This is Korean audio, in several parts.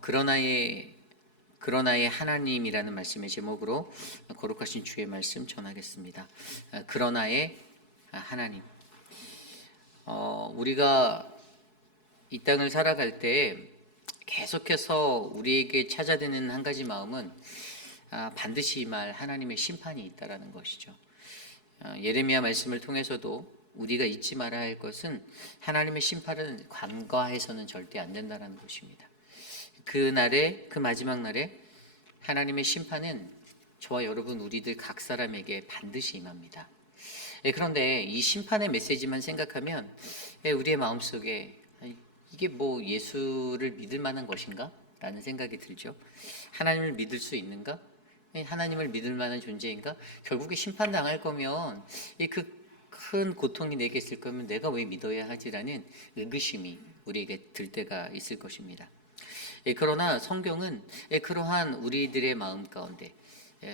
그러나의 하나님이라는 말씀의 제목으로 거룩하신 주의 말씀 전하겠습니다. 그러나의 하나님. 우리가 이 땅을 살아갈 때 계속해서 우리에게 찾아드는 한 가지 마음은 반드시 임할 하나님의 심판이 있다라는 것이죠. 예레미야 말씀을 통해서도 우리가 잊지 말아야 할 것은 하나님의 심판은 간과해서는 절대 안 된다는 것입니다. 그 마지막 날에 하나님의 심판은 저와 여러분 우리들 각 사람에게 반드시 임합니다. 그런데 이 심판의 메시지만 생각하면 우리의 마음속에 이게 뭐 예수를 믿을 만한 것인가? 라는 생각이 들죠. 하나님을 믿을 수 있는가? 하나님을 믿을 만한 존재인가? 결국에 심판당할 거면 그 큰 고통이 내게 있을 거면 내가 왜 믿어야 하지라는 의구심이 우리에게 들 때가 있을 것입니다. 그러나 성경은 그러한 우리들의 마음 가운데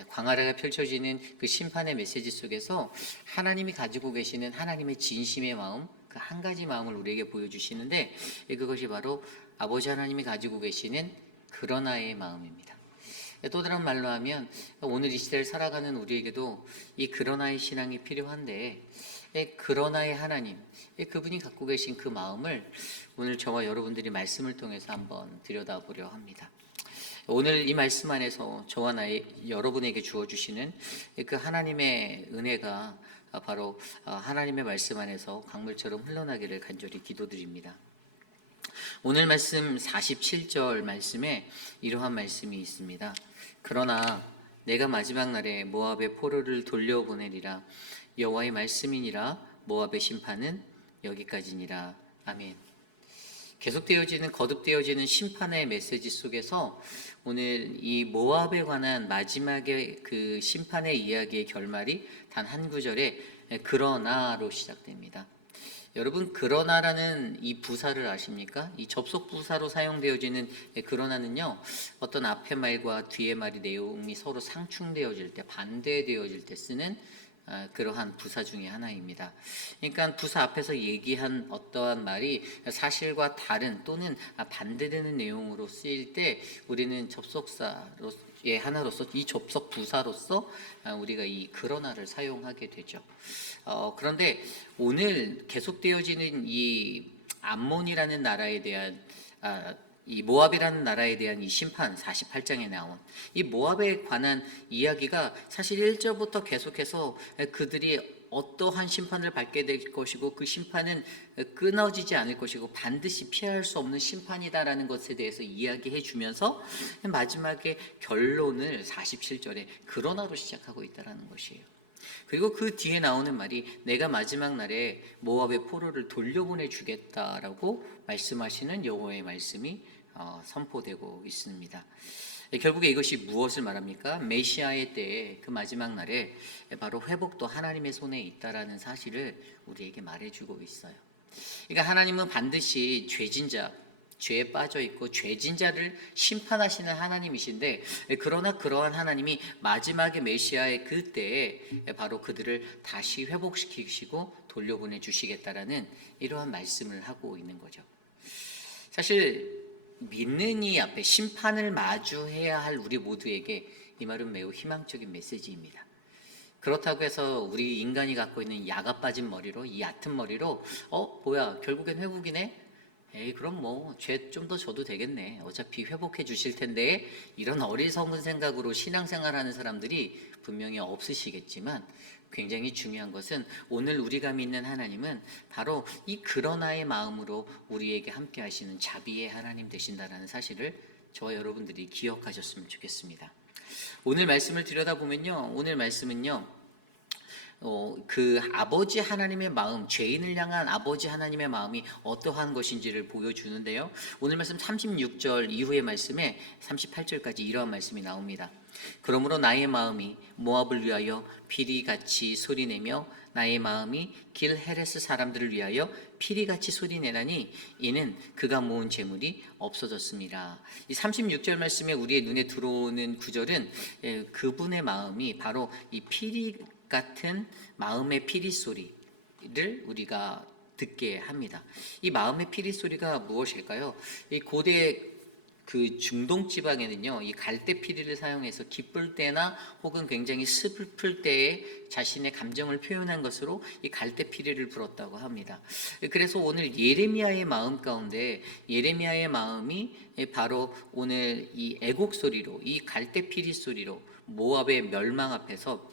광활하게 펼쳐지는 그 심판의 메시지 속에서 하나님이 가지고 계시는 하나님의 진심의 마음, 그 한 가지 마음을 우리에게 보여주시는데 그것이 바로 아버지 하나님이 가지고 계시는 그러나의 마음입니다. 또 다른 말로 하면 오늘 이 시대를 살아가는 우리에게도 이 그러나의 신앙이 필요한데 그러나의 하나님, 그분이 갖고 계신 그 마음을 오늘 저와 여러분들이 말씀을 통해서 한번 들여다보려 합니다. 오늘 이 말씀 안에서 저와 여러분에게 주어주시는 그 하나님의 은혜가 바로 하나님의 말씀 안에서 강물처럼 흘러나기를 간절히 기도드립니다. 오늘 말씀 47절 말씀에 이러한 말씀이 있습니다. 그러나 내가 마지막 날에 모압의 포로를 돌려보내리라. 여호와의 말씀이니라. 모압의 심판은 여기까지니라. 아멘. 계속되어지는 거듭되어지는 심판의 메시지 속에서 오늘 이 모압에 관한 마지막의 그 심판의 이야기의 결말이 단 한 구절에 그러나로 시작됩니다. 여러분, 그러나라는 이 부사를 아십니까? 이 접속 부사로 사용되어지는 그러나는요, 어떤 앞의 말과 뒤의 말이 내용이 서로 상충되어질 때, 반대되어질 때 쓰는 그러한 부사 중에 하나입니다. 그러니까 부사 앞에서 얘기한 어떠한 말이 사실과 다른 또는 반대되는 내용으로 쓰일 때 우리는 접속사의 하나로서 이 접속 부사로서 우리가 이 그러나를 사용하게 되죠. 그런데 오늘 계속되어지는 이 암몬이라는 나라에 대한 이 모압이라는 나라에 대한 이 심판 48장에 나온 이 모압에 관한 이야기가 사실 1절부터 계속해서 그들이 어떠한 심판을 받게 될 것이고 그 심판은 끊어지지 않을 것이고 반드시 피할 수 없는 심판이다라는 것에 대해서 이야기해 주면서 마지막에 결론을 47절에 그러나로 시작하고 있다는 것이에요. 그리고 그 뒤에 나오는 말이 내가 마지막 날에 모압의 포로를 돌려보내 주겠다라고 말씀하시는 여호와의 말씀이 선포되고 있습니다. 결국에 이것이 무엇을 말합니까? 메시아의 때에 그 마지막 날에 바로 회복도 하나님의 손에 있다라는 사실을 우리에게 말해주고 있어요. 그러니까 하나님은 반드시 죄에 빠져 있고 죄진 자를 심판하시는 하나님이신데 그러나 그러한 하나님이 마지막에 메시아의 그때에 바로 그들을 다시 회복시키시고 돌려보내 주시겠다라는 이러한 말씀을 하고 있는 거죠. 사실 믿는 이 앞에 심판을 마주해야 할 우리 모두에게 이 말은 매우 희망적인 메시지입니다. 그렇다고 해서 우리 인간이 갖고 있는 야가 빠진 머리로 이 얕은 머리로 뭐야 결국엔 회복이네? 에이 그럼 뭐 죄 좀 더 져도 되겠네. 어차피 회복해 주실 텐데 이런 어리석은 생각으로 신앙생활하는 사람들이 분명히 없으시겠지만 굉장히 중요한 것은 오늘 우리가 믿는 하나님은 바로 이 그러나의 마음으로 우리에게 함께 하시는 자비의 하나님 되신다는 사실을 저와 여러분들이 기억하셨으면 좋겠습니다. 오늘 말씀을 들여다보면요. 오늘 말씀은요. 그 아버지 하나님의 마음, 죄인을 향한 아버지 하나님의 마음이 어떠한 것인지를 보여주는데요. 오늘 말씀 36절 이후의 말씀에 38절까지 이러한 말씀이 나옵니다. 그러므로 나의 마음이 모압을 위하여 피리같이 소리내며 나의 마음이 길 헤레스 사람들을 위하여 피리같이 소리내나니 이는 그가 모은 재물이 없어졌습니다. 이 36절 말씀에 우리의 눈에 들어오는 구절은 그분의 마음이 바로 이 피리 같은 마음의 피리 소리를 우리가 듣게 합니다. 이 마음의 피리 소리가 무엇일까요? 이 고대 그 중동 지방에는요, 이 갈대 피리를 사용해서 기쁠 때나 혹은 굉장히 슬플 때에 자신의 감정을 표현한 것으로 이 갈대 피리를 불었다고 합니다. 그래서 오늘 예레미야의 마음 가운데 예레미야의 마음이 바로 오늘 이 애곡 소리로, 이 갈대 피리 소리로 모압의 멸망 앞에서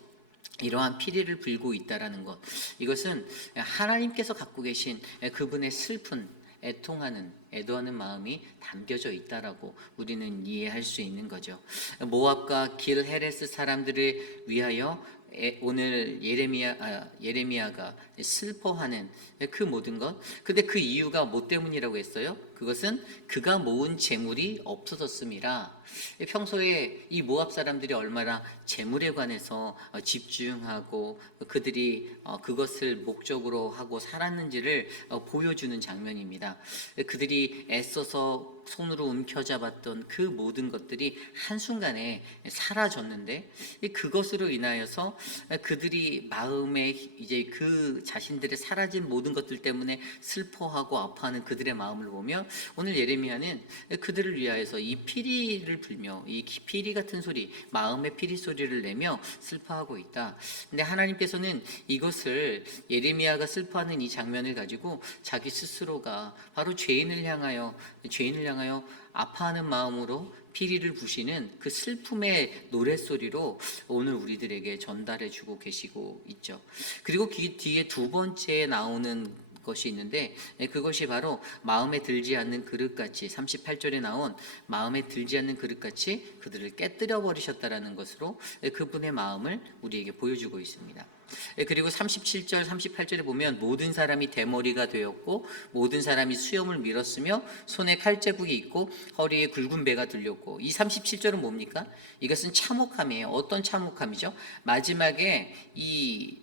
이러한 피리를 불고 있다라는 것, 이것은 하나님께서 갖고 계신 그분의 슬픈 애통하는 애도하는 마음이 담겨져 있다라고 우리는 이해할 수 있는 거죠. 모압과 길 헤레스 사람들을 위하여 오늘 예레미야가 슬퍼하는 그 모든 것. 근데 그 이유가 뭐 때문이라고 했어요? 그것은 그가 모은 재물이 없어졌음이라. 평소에 이 모압 사람들이 얼마나 재물에 관해서 집중하고 그들이 그것을 목적으로 하고 살았는지를 보여주는 장면입니다. 그들이 애써서 손으로 움켜잡았던 그 모든 것들이 한순간에 사라졌는데, 그것으로 인하여서 그들이 마음에 이제 그 자신들의 사라진 모든 것들 때문에 슬퍼하고 아파하는 그들의 마음을 보며 오늘 예레미야는 그들을 위하여서 이 피리를 불며 이 피리 같은 소리, 마음의 피리 소리를 내며 슬퍼하고 있다. 근데 하나님께서는 이것을 예레미야가 슬퍼하는 이 장면을 가지고 자기 스스로가 바로 죄인을 향하여 아파하는 마음으로 피리를 부시는 그 슬픔의 노랫소리로 오늘 우리들에게 전달해 주고 계시고 있죠. 그리고 그 뒤에 두 번째 나오는 것이 있는데, 그것이 바로 마음에 들지 않는 그릇같이 38절에 나온 마음에 들지 않는 그릇같이 그들을 깨뜨려 버리셨다라는 것으로 그분의 마음을 우리에게 보여주고 있습니다. 그리고 37절 38절에 보면 모든 사람이 대머리가 되었고 모든 사람이 수염을 밀었으며 손에 칼자국이 있고 허리에 굵은 배가 들렸고, 이 37절은 뭡니까? 이것은 참혹함이에요. 어떤 참혹함이죠? 마지막에 이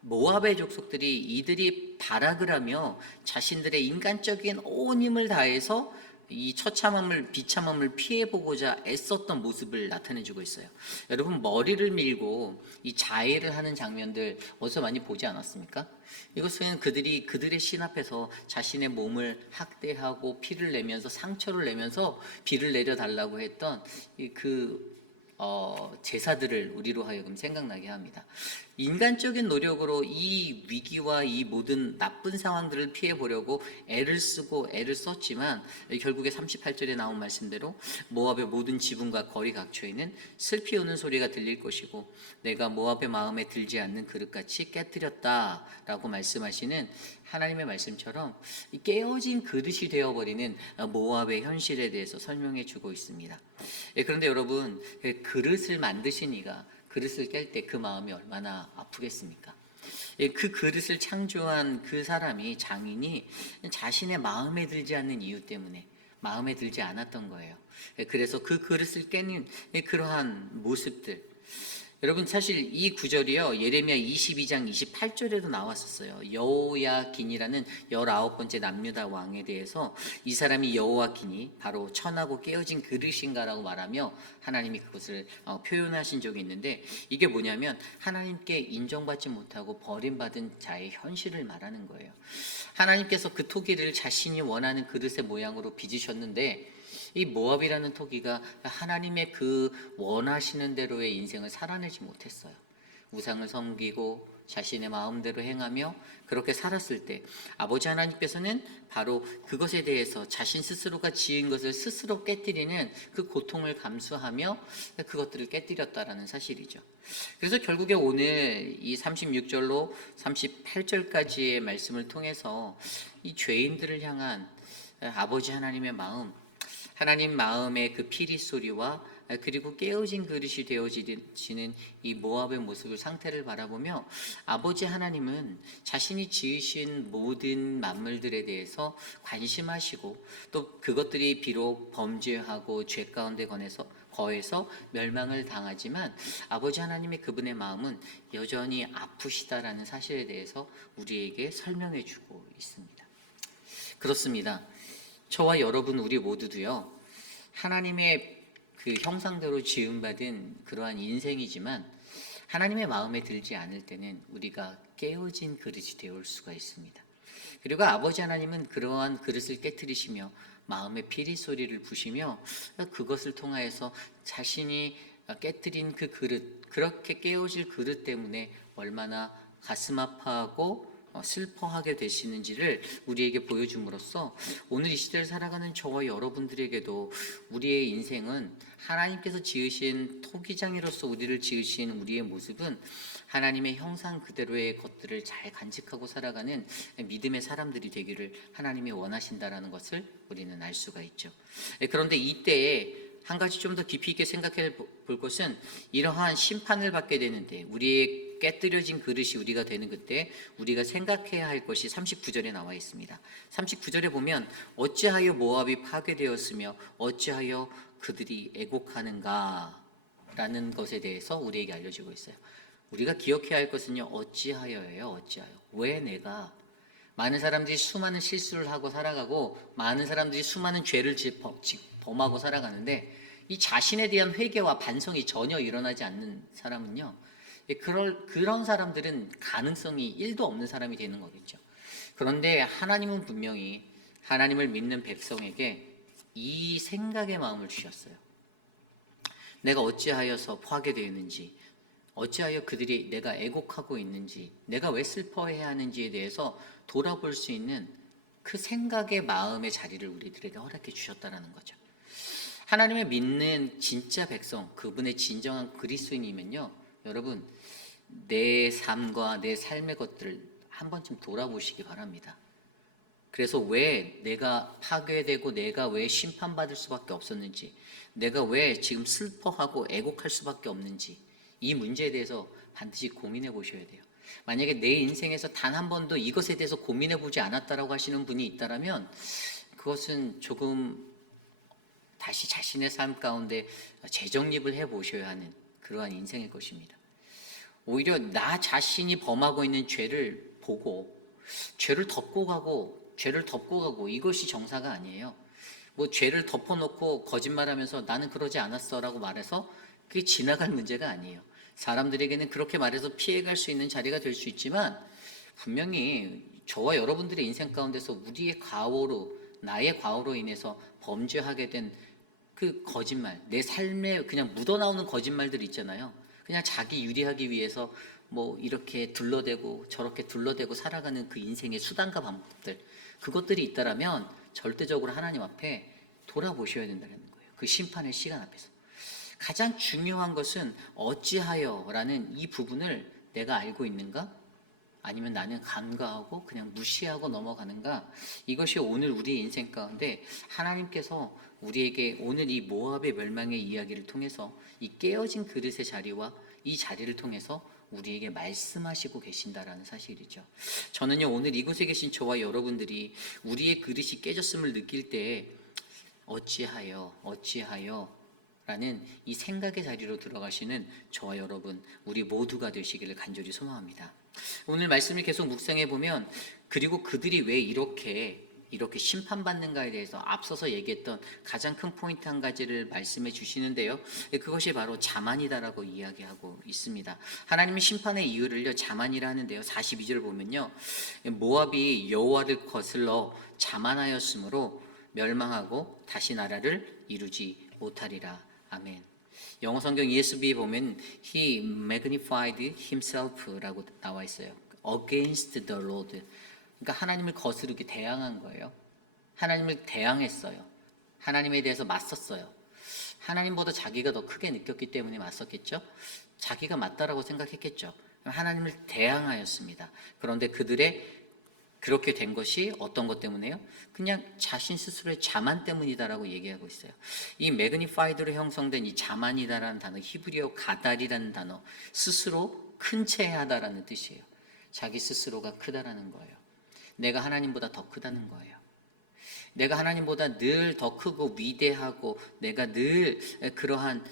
모압의 족속들이 이들이 발악을 하며 자신들의 인간적인 온 힘을 다해서 이 처참함을 비참함을 피해보고자 애썼던 모습을 나타내주고 있어요. 여러분, 머리를 밀고 이 자해를 하는 장면들 어디서 많이 보지 않았습니까? 이것은 그들의 신 앞에서 자신의 몸을 학대하고 피를 내면서 상처를 내면서 비를 내려달라고 했던 제사들을 우리로 하여금 생각나게 합니다. 인간적인 노력으로 이 위기와 이 모든 나쁜 상황들을 피해보려고 애를 쓰고 애를 썼지만 결국에 38절에 나온 말씀대로 모압의 모든 지붕과 거리 각처에는 슬피 우는 소리가 들릴 것이고 내가 모압의 마음에 들지 않는 그릇같이 깨뜨렸다라고 말씀하시는 하나님의 말씀처럼 깨어진 그릇이 되어버리는 모압의 현실에 대해서 설명해 주고 있습니다. 그런데 여러분, 그릇을 만드신 이가 그릇을 깰 때 그 마음이 얼마나 아프겠습니까? 그 그릇을 창조한 그 사람이, 장인이 자신의 마음에 들지 않는 이유 때문에 마음에 들지 않았던 거예요. 그래서 그 그릇을 깨는 그러한 모습들, 여러분, 사실 이 구절이요 예레미야 22장 28절에도 나왔었어요. 여호야긴이라는 19번째 남유다 왕에 대해서 이 사람이 여호야긴이 바로 천하고 깨어진 그릇인가라고 말하며 하나님이 그것을 표현하신 적이 있는데, 이게 뭐냐면 하나님께 인정받지 못하고 버림받은 자의 현실을 말하는 거예요. 하나님께서 그 토기를 자신이 원하는 그릇의 모양으로 빚으셨는데 이 모압이라는 토기가 하나님의 그 원하시는 대로의 인생을 살아내지 못했어요. 우상을 섬기고 자신의 마음대로 행하며 그렇게 살았을 때 아버지 하나님께서는 바로 그것에 대해서 자신 스스로가 지은 것을 스스로 깨뜨리는 그 고통을 감수하며 그것들을 깨뜨렸다라는 사실이죠. 그래서 결국에 오늘 이 36절로 38절까지의 말씀을 통해서 이 죄인들을 향한 아버지 하나님의 마음, 하나님 마음의 그 피리 소리와 그리고 깨어진 그릇이 되어지는 이 모압의 모습을, 상태를 바라보며 아버지 하나님은 자신이 지으신 모든 만물들에 대해서 관심하시고 또 그것들이 비록 범죄하고 죄 가운데 거해서 멸망을 당하지만 아버지 하나님의 그분의 마음은 여전히 아프시다라는 사실에 대해서 우리에게 설명해 주고 있습니다. 그렇습니다. 저와 여러분 우리 모두도요 하나님의 그 형상대로 지음받은 그러한 인생이지만 하나님의 마음에 들지 않을 때는 우리가 깨어진 그릇이 되어 올 수가 있습니다. 그리고 아버지 하나님은 그러한 그릇을 깨뜨리시며 마음의 피리 소리를 부시며 그것을 통하여서 자신이 깨뜨린 그 그릇, 그렇게 깨어질 그릇 때문에 얼마나 가슴 아파하고 슬퍼하게 되시는지를 우리에게 보여줌으로써 오늘 이 시대를 살아가는 저와 여러분들에게도 우리의 인생은 하나님께서 지으신 토기장이로서 우리를 지으신 우리의 모습은 하나님의 형상 그대로의 것들을 잘 간직하고 살아가는 믿음의 사람들이 되기를 하나님이 원하신다라는 것을 우리는 알 수가 있죠. 그런데 이때에 한 가지 좀 더 깊이 있게 생각해 볼 것은 이러한 심판을 받게 되는데 우리의 깨뜨려진 그릇이 우리가 되는 그때 우리가 생각해야 할 것이 39절에 나와 있습니다. 39절에 보면 어찌하여 모압이 파괴되었으며 어찌하여 그들이 애곡하는가 라는 것에 대해서 우리에게 알려주고 있어요. 우리가 기억해야 할 것은요, 어찌하여예요. 어찌하여. 왜 내가 많은 사람들이 수많은 실수를 하고 살아가고 많은 사람들이 수많은 죄를 범하고 살아가는데 이 자신에 대한 회개와 반성이 전혀 일어나지 않는 사람은요, 그런 사람들은 가능성이 1도 없는 사람이 되는 거겠죠. 그런데 하나님은 분명히 하나님을 믿는 백성에게 이 생각의 마음을 주셨어요. 내가 어찌하여서 파괴되었는지, 어찌하여 그들이 내가 애곡하고 있는지, 내가 왜 슬퍼해야 하는지에 대해서 돌아볼 수 있는 그 생각의 마음의 자리를 우리들에게 허락해 주셨다는 거죠. 하나님을 믿는 진짜 백성, 그분의 진정한 그리스도인이면요, 여러분, 내 삶과 내 삶의 것들을 한 번쯤 돌아보시기 바랍니다. 그래서 왜 내가 파괴되고 내가 왜 심판받을 수밖에 없었는지, 내가 왜 지금 슬퍼하고 애곡할 수밖에 없는지, 이 문제에 대해서 반드시 고민해 보셔야 돼요. 만약에 내 인생에서 단 한 번도 이것에 대해서 고민해 보지 않았다라고 하시는 분이 있다면 그것은 조금 다시 자신의 삶 가운데 재정립을 해 보셔야 하는 그러한 인생일 것입니다. 오히려 나 자신이 범하고 있는 죄를 보고 죄를 덮고 가고 이것이 정사가 아니에요. 뭐 죄를 덮어놓고 거짓말하면서 나는 그러지 않았어라고 말해서 그게 지나갈 문제가 아니에요. 사람들에게는 그렇게 말해서 피해갈 수 있는 자리가 될 수 있지만 분명히 저와 여러분들의 인생 가운데서 우리의 과오로, 나의 과오로 인해서 범죄하게 된 그 거짓말, 내 삶에 그냥 묻어나오는 거짓말들 있잖아요. 그냥 자기 유리하기 위해서 뭐 이렇게 둘러대고 저렇게 둘러대고 살아가는 그 인생의 수단과 방법들, 그것들이 있다라면 절대적으로 하나님 앞에 돌아보셔야 된다는 거예요. 그 심판의 시간 앞에서. 가장 중요한 것은 어찌하여라는 이 부분을 내가 알고 있는가? 아니면 나는 간과하고 그냥 무시하고 넘어가는가? 이것이 오늘 우리의 인생 가운데 하나님께서 우리에게 오늘 이 모압의 멸망의 이야기를 통해서 이 깨어진 그릇의 자리와 이 자리를 통해서 우리에게 말씀하시고 계신다라는 사실이죠. 저는요, 오늘 이곳에 계신 저와 여러분들이 우리의 그릇이 깨졌음을 느낄 때 어찌하여 라는 이 생각의 자리로 들어가시는 저와 여러분, 우리 모두가 되시기를 간절히 소망합니다. 오늘 말씀을 계속 묵상해 보면 그리고 그들이 왜 이렇게 심판받는가에 대해서 앞서서 얘기했던 가장 큰 포인트 한 가지를 말씀해 주시는데요. 그것이 바로 자만이다라고 이야기하고 있습니다. 하나님의 심판의 이유를요, 자만이라 하는데요. 42절 보면요, 모압이 여호와를 거슬러 자만하였으므로 멸망하고 다시 나라를 이루지 못하리라. 아멘. 영어 성경 ESV에 보면 He magnified himself라고 나와 있어요. Against the Lord. 그러니까 하나님을 거스르게 대항한 거예요. 하나님을 대항했어요. 하나님에 대해서 맞섰어요. 하나님보다 자기가 더 크게 느꼈기 때문에 맞섰겠죠. 자기가 맞다라고 생각했겠죠. 하나님을 대항하였습니다. 그런데 그들의 그렇게 된 것이 어떤 것 때문에요? 그냥 자신 스스로의 자만 때문이다라고 얘기하고 있어요. 이 magnified로 형성된 이 자만이다라는 단어, 히브리어 가달이라는 단어, 스스로 큰 체하다라는 뜻이에요. 자기 스스로가 크다라는 거예요. 내가 하나님보다 더 크다는 거예요. 내가 하나님보다 늘 더 크고 위대하고 내가 늘 그러한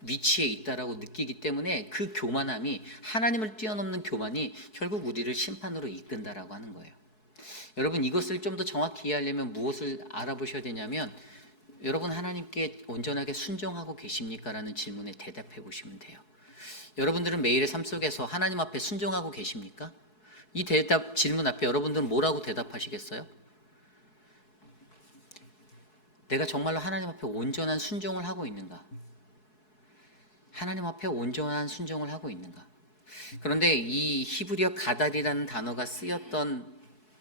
위치에 있다라고 느끼기 때문에 그 교만함이, 하나님을 뛰어넘는 교만이 결국 우리를 심판으로 이끈다라고 하는 거예요. 여러분, 이것을 좀 더 정확히 이해하려면 무엇을 알아보셔야 되냐면, 여러분 하나님께 온전하게 순종하고 계십니까? 라는 질문에 대답해 보시면 돼요. 여러분들은 매일의 삶 속에서 하나님 앞에 순종하고 계십니까? 이 질문 앞에 여러분들은 뭐라고 대답하시겠어요? 내가 정말로 하나님 앞에 온전한 순종을 하고 있는가? 하나님 앞에 온전한 순종을 하고 있는가? 그런데 이 히브리어 가달이라는 단어가 쓰였던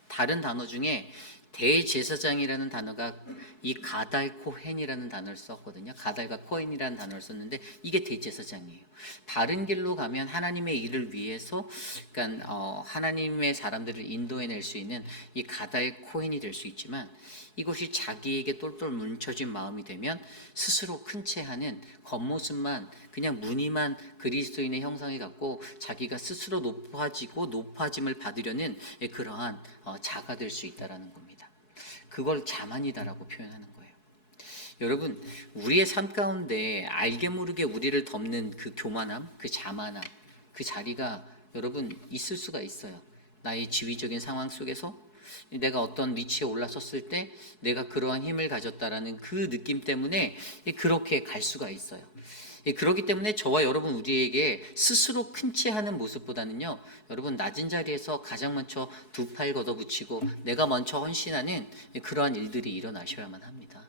다른 단어 중에 대제사장이라는 단어가 이 가달 코헨이라는 단어를 썼거든요. 가달과 코헨이라는 단어를 썼는데 이게 대제사장이에요. 바른 길로 가면 하나님의 일을 위해서, 그러니까 하나님의 사람들을 인도해낼 수 있는 이 가달 코헨이 될 수 있지만, 이것이 자기에게 똘똘 뭉쳐진 마음이 되면 스스로 큰 채하는 겉모습만, 그냥 무늬만 그리스도인의 형상이 갖고 자기가 스스로 높아지고 높아짐을 받으려는 그러한 자가 될 수 있다라는 겁니다. 그걸 자만이다라고 표현하는 거예요. 여러분, 우리의 삶 가운데 알게 모르게 우리를 덮는 그 교만함, 그 자만함, 그 자리가 여러분 있을 수가 있어요. 나의 지위적인 상황 속에서 내가 어떤 위치에 올라섰을 때 내가 그러한 힘을 가졌다라는 그 느낌 때문에 그렇게 갈 수가 있어요. 그렇기 때문에 저와 여러분 우리에게 스스로 큰 체하는 모습보다는요, 여러분 낮은 자리에서 가장 먼저 두 팔 걷어붙이고 내가 먼저 헌신하는 그러한 일들이 일어나셔야만 합니다.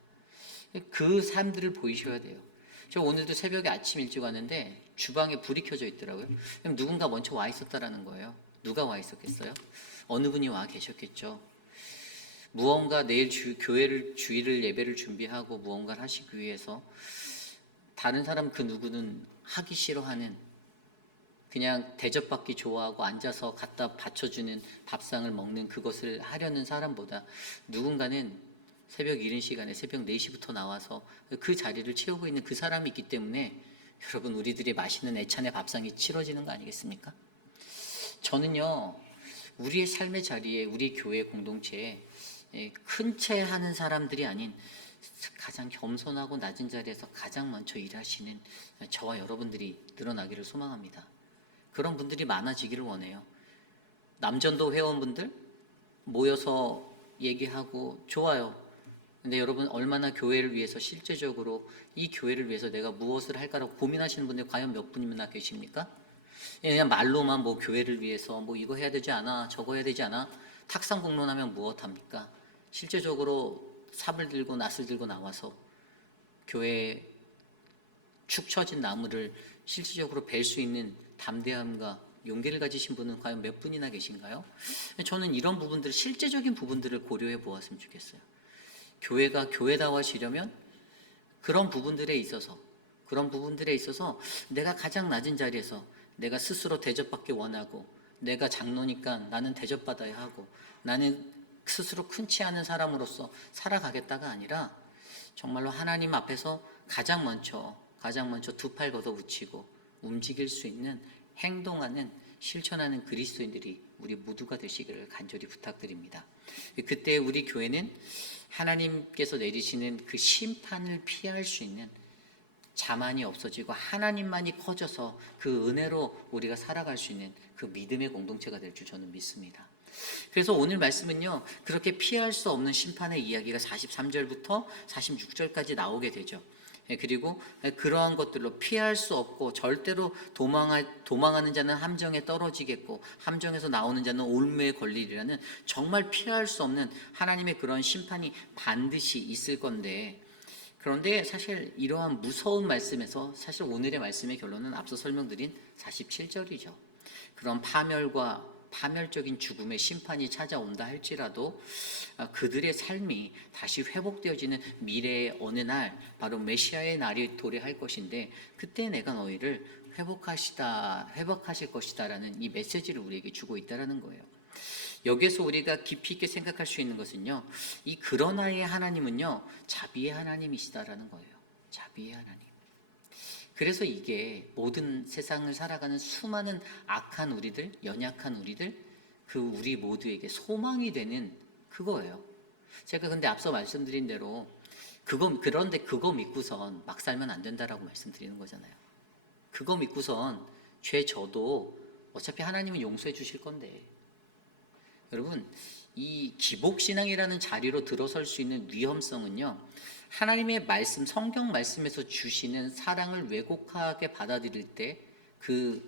그 삶들을 보이셔야 돼요. 저 오늘도 새벽에 아침 일찍 왔는데 주방에 불이 켜져 있더라고요. 그럼 누군가 먼저 와 있었다라는 거예요. 누가 와 있었겠어요? 어느 분이 와 계셨겠죠. 무언가 내일 주일을 예배를 준비하고 무언가를 하시기 위해서 다른 사람 그 누구는 하기 싫어하는, 그냥 대접받기 좋아하고 앉아서 갖다 받쳐주는 밥상을 먹는 그것을 하려는 사람보다 누군가는 새벽 이른 시간에 새벽 4시부터 나와서 그 자리를 채우고 있는 그 사람이 있기 때문에 여러분 우리들의 맛있는 애찬의 밥상이 치러지는 거 아니겠습니까? 저는요, 우리의 삶의 자리에, 우리 교회 공동체에 큰 채 하는 사람들이 아닌 가장 겸손하고 낮은 자리에서 가장 먼저 일하시는 저와 여러분들이 늘어나기를 소망합니다. 그런 분들이 많아지기를 원해요. 남전도 회원분들 모여서 얘기하고 좋아요. 근데 여러분 얼마나 교회를 위해서 실제적으로 이 교회를 위해서 내가 무엇을 할까라고 고민하시는 분들 과연 몇 분이나 계십니까? 그냥 말로만 뭐 교회를 위해서 뭐 이거 해야 되지 않아, 저거 해야 되지 않아, 탁상 공론하면 무엇합니까? 실제적으로 삽을 들고 낫을 들고 나와서 교회에 축 처진 나무를 실질적으로 벨 수 있는 담대함과 용기를 가지신 분은 과연 몇 분이나 계신가요? 저는 이런 부분들, 실제적인 부분들을 고려해 보았으면 좋겠어요. 교회가 교회다워지려면 그런 부분들에 있어서 내가 가장 낮은 자리에서 내가 스스로 대접받기 원하고, 내가 장로니까 나는 대접받아야 하고, 나는 스스로 큰 치 않은 사람으로서 살아가겠다가 아니라 정말로 하나님 앞에서 가장 먼저 두 팔 걷어붙이고 움직일 수 있는, 행동하는, 실천하는 그리스도인들이 우리 모두가 되시기를 간절히 부탁드립니다. 그때 우리 교회는 하나님께서 내리시는 그 심판을 피할 수 있는, 자만이 없어지고 하나님만이 커져서 그 은혜로 우리가 살아갈 수 있는 그 믿음의 공동체가 될 줄 저는 믿습니다. 그래서 오늘 말씀은요, 그렇게 피할 수 없는 심판의 이야기가 43절부터 46절까지 나오게 되죠. 그리고 그러한 것들로 피할 수 없고 절대로 도망하는 자는 함정에 떨어지겠고 함정에서 나오는 자는 올무에 걸리리라는 정말 피할 수 없는 하나님의 그런 심판이 반드시 있을 건데, 그런데 사실 이러한 무서운 말씀에서 사실 오늘의 말씀의 결론은 앞서 설명드린 47절이죠. 그런 파멸적인 죽음의 심판이 찾아온다 할지라도 그들의 삶이 다시 회복되어지는 미래의 어느 날, 바로 메시아의 날이 도래할 것인데 그때 내가 너희를 회복하실 것이다라는 이 메시지를 우리에게 주고 있다라는 거예요. 여기에서 우리가 깊이 있게 생각할 수 있는 것은요, 이 그러나의 하나님은요 자비의 하나님이시다라는 거예요. 자비의 하나님. 그래서 이게 모든 세상을 살아가는 수많은 악한 우리들, 연약한 우리들, 그 우리 모두에게 소망이 되는 그거예요. 제가 근데 앞서 말씀드린 대로 그런데 그거 믿고선 막 살면 안 된다라고 말씀드리는 거잖아요. 그거 믿고선 죄 져도 어차피 하나님은 용서해 주실 건데, 여러분 이 기복신앙이라는 자리로 들어설 수 있는 위험성은요, 하나님의 말씀, 성경 말씀에서 주시는 사랑을 왜곡하게 받아들일 때 그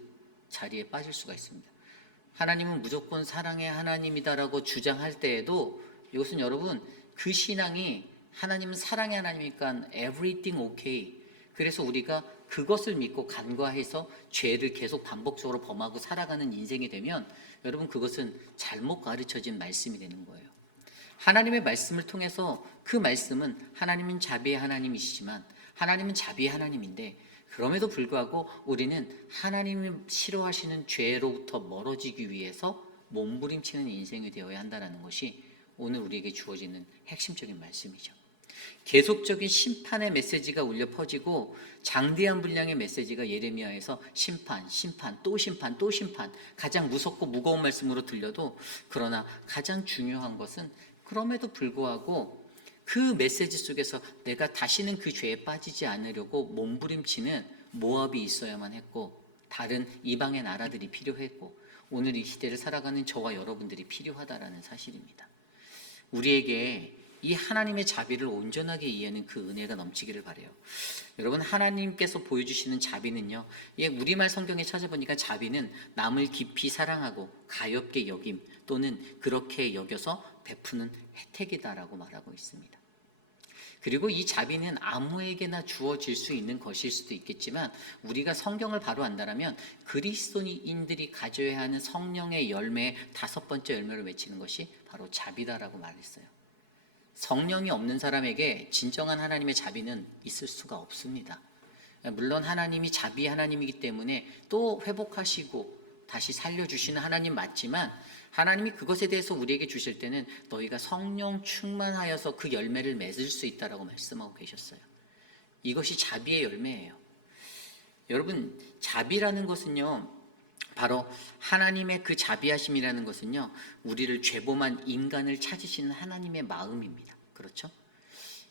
자리에 빠질 수가 있습니다. 하나님은 무조건 사랑의 하나님이다라고 주장할 때에도 이것은 여러분 그 신앙이 하나님은 사랑의 하나님이니까 everything okay. 그래서 우리가 그것을 믿고 간과해서 죄를 계속 반복적으로 범하고 살아가는 인생이 되면 여러분 그것은 잘못 가르쳐진 말씀이 되는 거예요. 하나님의 말씀을 통해서 그 말씀은 하나님은 자비의 하나님이시지만 하나님은 자비의 하나님인데 그럼에도 불구하고 우리는 하나님이 싫어하시는 죄로부터 멀어지기 위해서 몸부림치는 인생이 되어야 한다는 것이 오늘 우리에게 주어지는 핵심적인 말씀이죠. 계속적인 심판의 메시지가 울려 퍼지고 장대한 분량의 메시지가 예레미야에서 심판, 심판, 또 심판, 또 심판, 가장 무섭고 무거운 말씀으로 들려도 그러나 가장 중요한 것은 그럼에도 불구하고 그 메시지 속에서 내가 다시는 그 죄에 빠지지 않으려고 몸부림치는 모압이 있어야만 했고 다른 이방의 나라들이 필요했고 오늘 이 시대를 살아가는 저와 여러분들이 필요하다라는 사실입니다. 우리에게 이 하나님의 자비를 온전하게 이해하는 그 은혜가 넘치기를 바라요. 여러분 하나님께서 보여주시는 자비는요. 우리말 성경에 찾아보니까 자비는 남을 깊이 사랑하고 가엾게 여김 또는 그렇게 여겨서 베푸는 혜택이다라고 말하고 있습니다. 그리고 이 자비는 아무에게나 주어질 수 있는 것일 수도 있겠지만 우리가 성경을 바로 안다면 그리스도인들이 가져야 하는 성령의 열매의 5번째 열매를 외치는 것이 바로 자비다라고 말했어요. 성령이 없는 사람에게 진정한 하나님의 자비는 있을 수가 없습니다. 물론 하나님이 자비의 하나님이기 때문에 또 회복하시고 다시 살려주시는 하나님 맞지만 하나님이 그것에 대해서 우리에게 주실 때는 너희가 성령 충만하여서 그 열매를 맺을 수 있다라고 말씀하고 계셨어요. 이것이 자비의 열매예요. 여러분 자비라는 것은요 바로 하나님의 그 자비하심이라는 것은요 우리를 죄범한 인간을 찾으시는 하나님의 마음입니다. 그렇죠?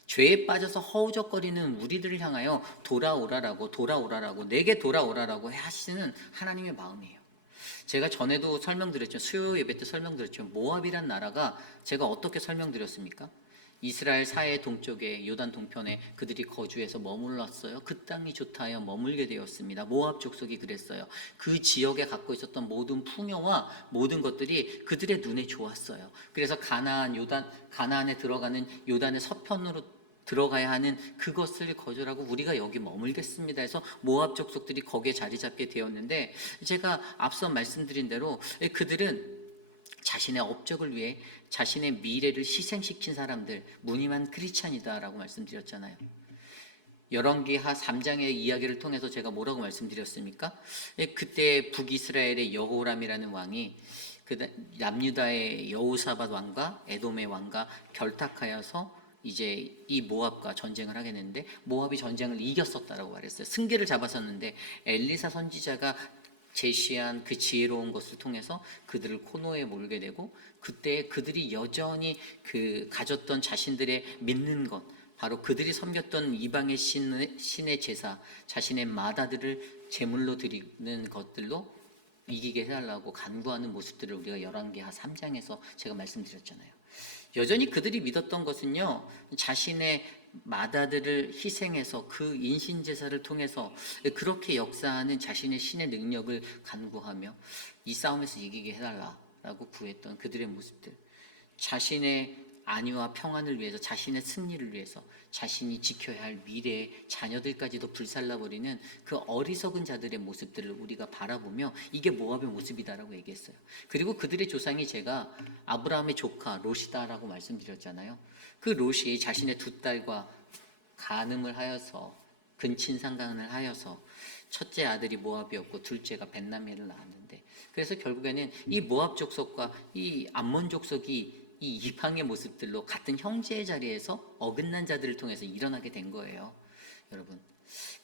죄에 빠져서 허우적거리는 우리들을 향하여 돌아오라라고 내게 돌아오라라고 하시는 하나님의 마음이에요. 제가 전에도 설명드렸죠. 수요 예배 때 설명드렸죠. 모압이란 나라가 제가 어떻게 설명드렸습니까? 이스라엘 사해 동쪽에 요단 동편에 그들이 거주해서 머물렀어요. 그 땅이 좋다 하여 머물게 되었습니다. 모압 족속이 그랬어요. 그 지역에 갖고 있었던 모든 풍요와 모든 것들이 그들의 눈에 좋았어요. 그래서 가나안에 들어가는 요단의 서편으로 들어가야 하는 그것을 거절하고 우리가 여기 머물겠습니다 해서 모압 족속들이 거기에 자리 잡게 되었는데 제가 앞서 말씀드린 대로 그들은 자신의 업적을 위해 자신의 미래를 희생시킨 사람들, 무늬만 크리스찬이다라고 말씀드렸잖아요. 열왕기하 3장의 이야기를 통해서 제가 뭐라고 말씀드렸습니까? 그때 북이스라엘의 여호람이라는 왕이 남유다의 여호사밧 왕과 에돔의 왕과 결탁하여서 이제 이 모압과 전쟁을 하게 됐는데 모압이 전쟁을 이겼었다라고 말했어요. 승기를 잡았었는데 엘리사 선지자가 제시한 그 지혜로운 것을 통해서 그들을 코너에 몰게 되고 그때 그들이 여전히 그 가졌던 자신들의 믿는 것 바로 그들이 섬겼던 이방의 신의 제사 자신의 마다들을 제물로 드리는 것들로 이기게 해달라고 간구하는 모습들을 우리가 열왕기하 3장에서 제가 말씀드렸잖아요. 여전히 그들이 믿었던 것은요 자신의 마다들을 희생해서 그 인신제사를 통해서 그렇게 역사하는 자신의 신의 능력을 간구하며 이 싸움에서 이기게 해달라고 구했던 그들의 모습들 자신의 안위와 평안을 위해서 자신의 승리를 위해서 자신이 지켜야 할 미래의 자녀들까지도 불살라버리는 그 어리석은 자들의 모습들을 우리가 바라보며 이게 모압의 모습이다라고 얘기했어요. 그리고 그들의 조상이 제가 아브라함의 조카 롯이다라고 말씀드렸잖아요. 그 롯이 자신의 두 딸과 간음을 하여서 근친상간을 하여서 첫째 아들이 모압이었고 둘째가 벳나미를 낳았는데 그래서 결국에는 이 모압 족속과 이 암몬 족속이 이 이방의 모습들로 같은 형제의 자리에서 어긋난 자들을 통해서 일어나게 된 거예요. 여러분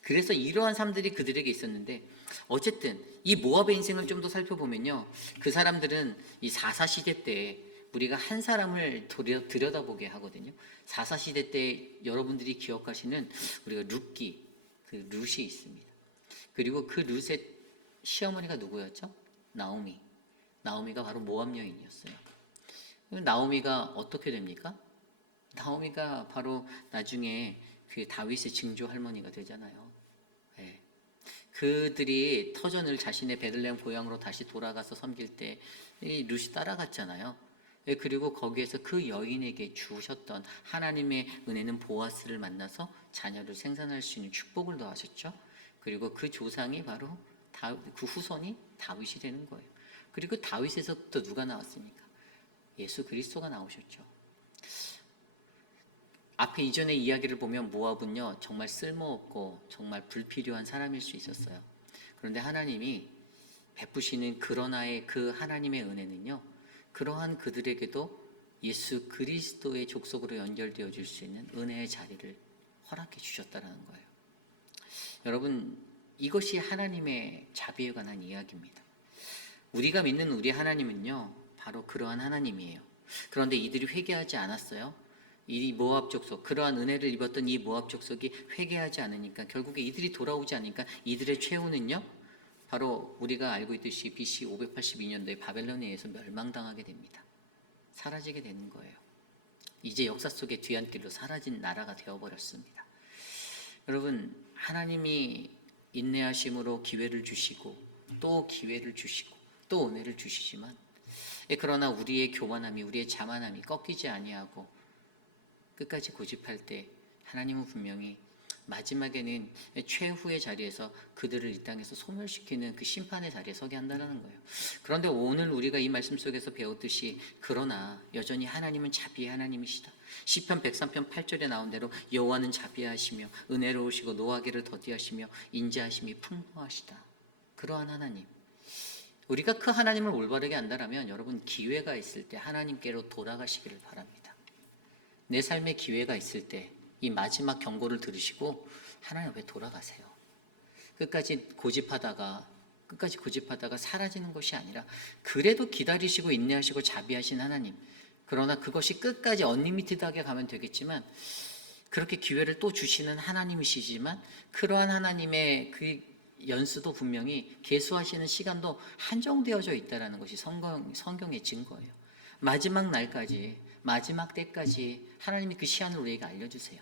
그래서 이러한 삶들이 그들에게 있었는데 어쨌든 이 모압의 인생을 좀 더 살펴보면요 그 사람들은 이 사사시대 때 우리가 한 사람을 들여다보게 하거든요. 사사시대 때 여러분들이 기억하시는 우리가 룻기 그 룻이 있습니다. 그리고 그 룻의 시어머니가 누구였죠? 나오미가 바로 모압 여인이었어요. 나오미가 어떻게 됩니까? 나오미가 바로 나중에 그 다윗의 증조 할머니가 되잖아요. 네. 그들이 터전을 자신의 베들레헴 고향으로 다시 돌아가서 섬길 때 이 룻이 따라갔잖아요. 그리고 거기에서 그 여인에게 주셨던 하나님의 은혜는 보아스를 만나서 자녀를 생산할 수 있는 축복을 더하셨죠. 그리고 그 조상이 바로 그 후손이 다윗이 되는 거예요. 그리고 다윗에서부터 누가 나왔습니까? 예수 그리스도가 나오셨죠. 앞에 이전의 이야기를 보면 모압은요 정말 쓸모없고 정말 불필요한 사람일 수 있었어요. 그런데 하나님이 베푸시는 그러나의 그 하나님의 은혜는요 그러한 그들에게도 예수 그리스도의 족속으로 연결되어 줄 수 있는 은혜의 자리를 허락해 주셨다는 거예요. 여러분, 이것이 하나님의 자비에 관한 이야기입니다. 우리가 믿는 우리 하나님은요 바로 그러한 하나님이에요. 그런데 이들이 회개하지 않았어요. 이 모압 족속, 그러한 은혜를 입었던 이 모압 족속이 회개하지 않으니까 결국에 이들이 돌아오지 않으니까 이들의 최후는요 바로 우리가 알고 있듯이 BC 582년도에 바벨론에 의해서 멸망당하게 됩니다. 사라지게 되는 거예요. 이제 역사 속의 뒤안길로 사라진 나라가 되어버렸습니다. 여러분, 하나님이 인내하심으로 기회를 주시고 또 기회를 주시고 또 은혜를 주시지만 그러나 우리의 교만함이, 우리의 자만함이 꺾이지 아니하고 끝까지 고집할 때 하나님은 분명히 마지막에는 최후의 자리에서 그들을 이 땅에서 소멸시키는 그 심판의 자리에 서게 한다는 거예요. 그런데 오늘 우리가 이 말씀 속에서 배웠듯이 그러나 여전히 하나님은 자비의 하나님이시다. 시편 103편 8절에 나온 대로 여호와는 자비하시며 은혜로우시고 노하기를 더디하시며 인자하심이 풍부하시다. 그러한 하나님, 우리가 그 하나님을 올바르게 안다라면 여러분 기회가 있을 때 하나님께로 돌아가시기를 바랍니다. 내 삶에 기회가 있을 때 이 마지막 경고를 들으시고 하나님 앞에 돌아가세요. 끝까지 고집하다가 사라지는 것이 아니라 그래도 기다리시고 인내하시고 자비하신 하나님, 그러나 그것이 끝까지 언리미티드하게 가면 되겠지만 그렇게 기회를 또 주시는 하나님이시지만 그러한 하나님의 그 연수도 분명히 계수하시는 시간도 한정되어져 있다는 것이 성경의 증거예요. 마지막 날까지, 마지막 때까지 하나님이 그 시한을 우리에게 알려주세요.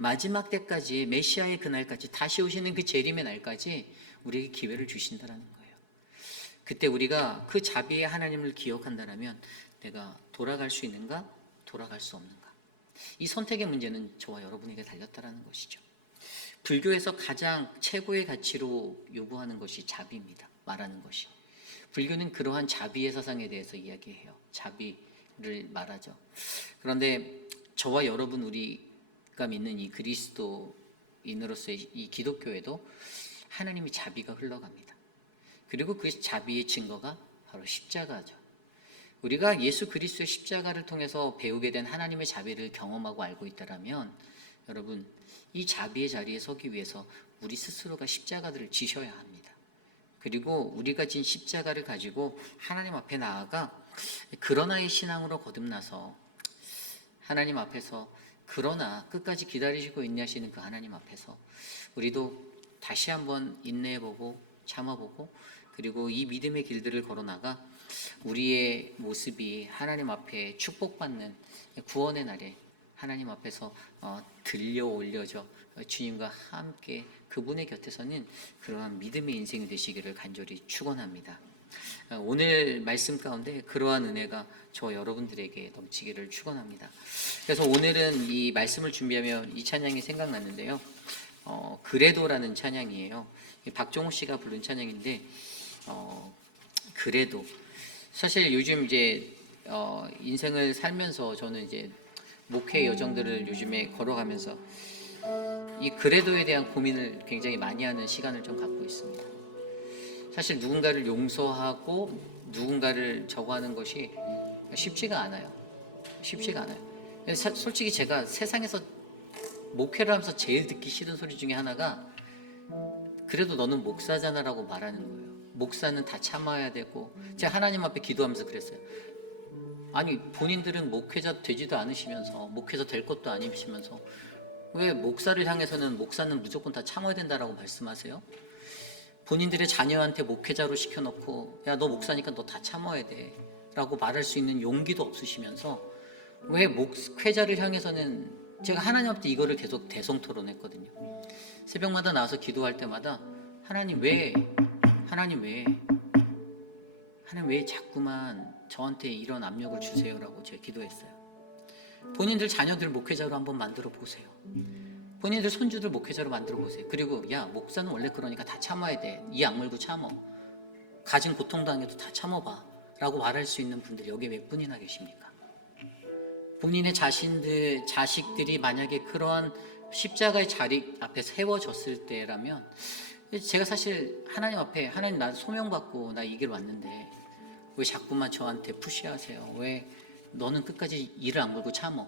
마지막 때까지, 메시아의 그날까지, 다시 오시는 그 재림의 날까지 우리에게 기회를 주신다는 거예요. 그때 우리가 그 자비의 하나님을 기억한다면 내가 돌아갈 수 있는가, 돌아갈 수 없는가, 이 선택의 문제는 저와 여러분에게 달렸다는 것이죠. 불교에서 가장 최고의 가치로 요구하는 것이 자비입니다. 말하는 것이. 불교는 그러한 자비의 사상에 대해서 이야기해요. 자비를 말하죠. 그런데 저와 여러분, 우리가 믿는 이 그리스도인으로서의 이 기독교에도 하나님의 자비가 흘러갑니다. 그리고 그 자비의 증거가 바로 십자가죠. 우리가 예수 그리스도의 십자가를 통해서 배우게 된 하나님의 자비를 경험하고 알고 있다면 여러분, 이 자비의 자리에 서기 위해서 우리 스스로가 십자가들을 지셔야 합니다. 그리고 우리가 진 십자가를 가지고 하나님 앞에 나아가 그러나의 신앙으로 거듭나서 하나님 앞에서, 그러나 끝까지 기다리시고 인내하시는 그 하나님 앞에서 우리도 다시 한번 인내해보고 참아보고 그리고 이 믿음의 길들을 걸어나가 우리의 모습이 하나님 앞에 축복받는 구원의 날에 하나님 앞에서 들려 올려져 주님과 함께 그분의 곁에서는 그러한 믿음의 인생이 되시기를 간절히 축원합니다. 오늘 말씀 가운데 그러한 은혜가 저 여러분들에게 넘치기를 축원합니다. 그래서 오늘은 이 말씀을 준비하며 이 찬양이 생각났는데요. 그래도라는 찬양이에요. 박종호 씨가 부른 찬양인데 그래도 사실 요즘 이제 인생을 살면서 저는 이제 목회 여정들을 요즘에 걸어가면서 이 그래도에 대한 고민을 굉장히 많이 하는 시간을 좀 갖고 있습니다. 사실 누군가를 용서하고 누군가를 저거 하는 것이 쉽지가 않아요. 쉽지가 않아요. 솔직히 제가 세상에서 목회를 하면서 제일 듣기 싫은 소리 중에 하나가 그래도 너는 목사잖아 라고 말하는 거예요. 목사는 다 참아야 되고, 제가 하나님 앞에 기도하면서 그랬어요. 아니, 본인들은 목회자 되지도 않으시면서 목회자 될 것도 아니시면서 왜 목사를 향해서는 목사는 무조건 다 참아야 된다라고 말씀하세요? 본인들의 자녀한테 목회자로 시켜놓고 야, 너 목사니까 너 다 참아야 돼 라고 말할 수 있는 용기도 없으시면서 왜 목회자를 향해서는, 제가 하나님 앞에 이거를 계속 대성토론했거든요. 새벽마다 나와서 기도할 때마다 하나님 왜 자꾸만 저한테 이런 압력을 주세요라고 제가 기도했어요. 본인들 자녀들 목회자로 한번 만들어 보세요. 본인들 손주들 목회자로 만들어 보세요. 그리고 야, 목사는 원래 그러니까 다 참아야 돼. 이 악물고 참어. 가진 고통당해도 다 참아봐 라고 말할 수 있는 분들이 여기 몇 분이나 계십니까? 본인의 자식들이 만약에 그러한 십자가의 자리 앞에 세워졌을 때라면, 제가 사실 하나님 앞에, 하나님 나 소명받고 나 이 길 왔는데 왜 자꾸만 저한테 푸시하세요? 왜 너는 끝까지 이를 악물고 참어?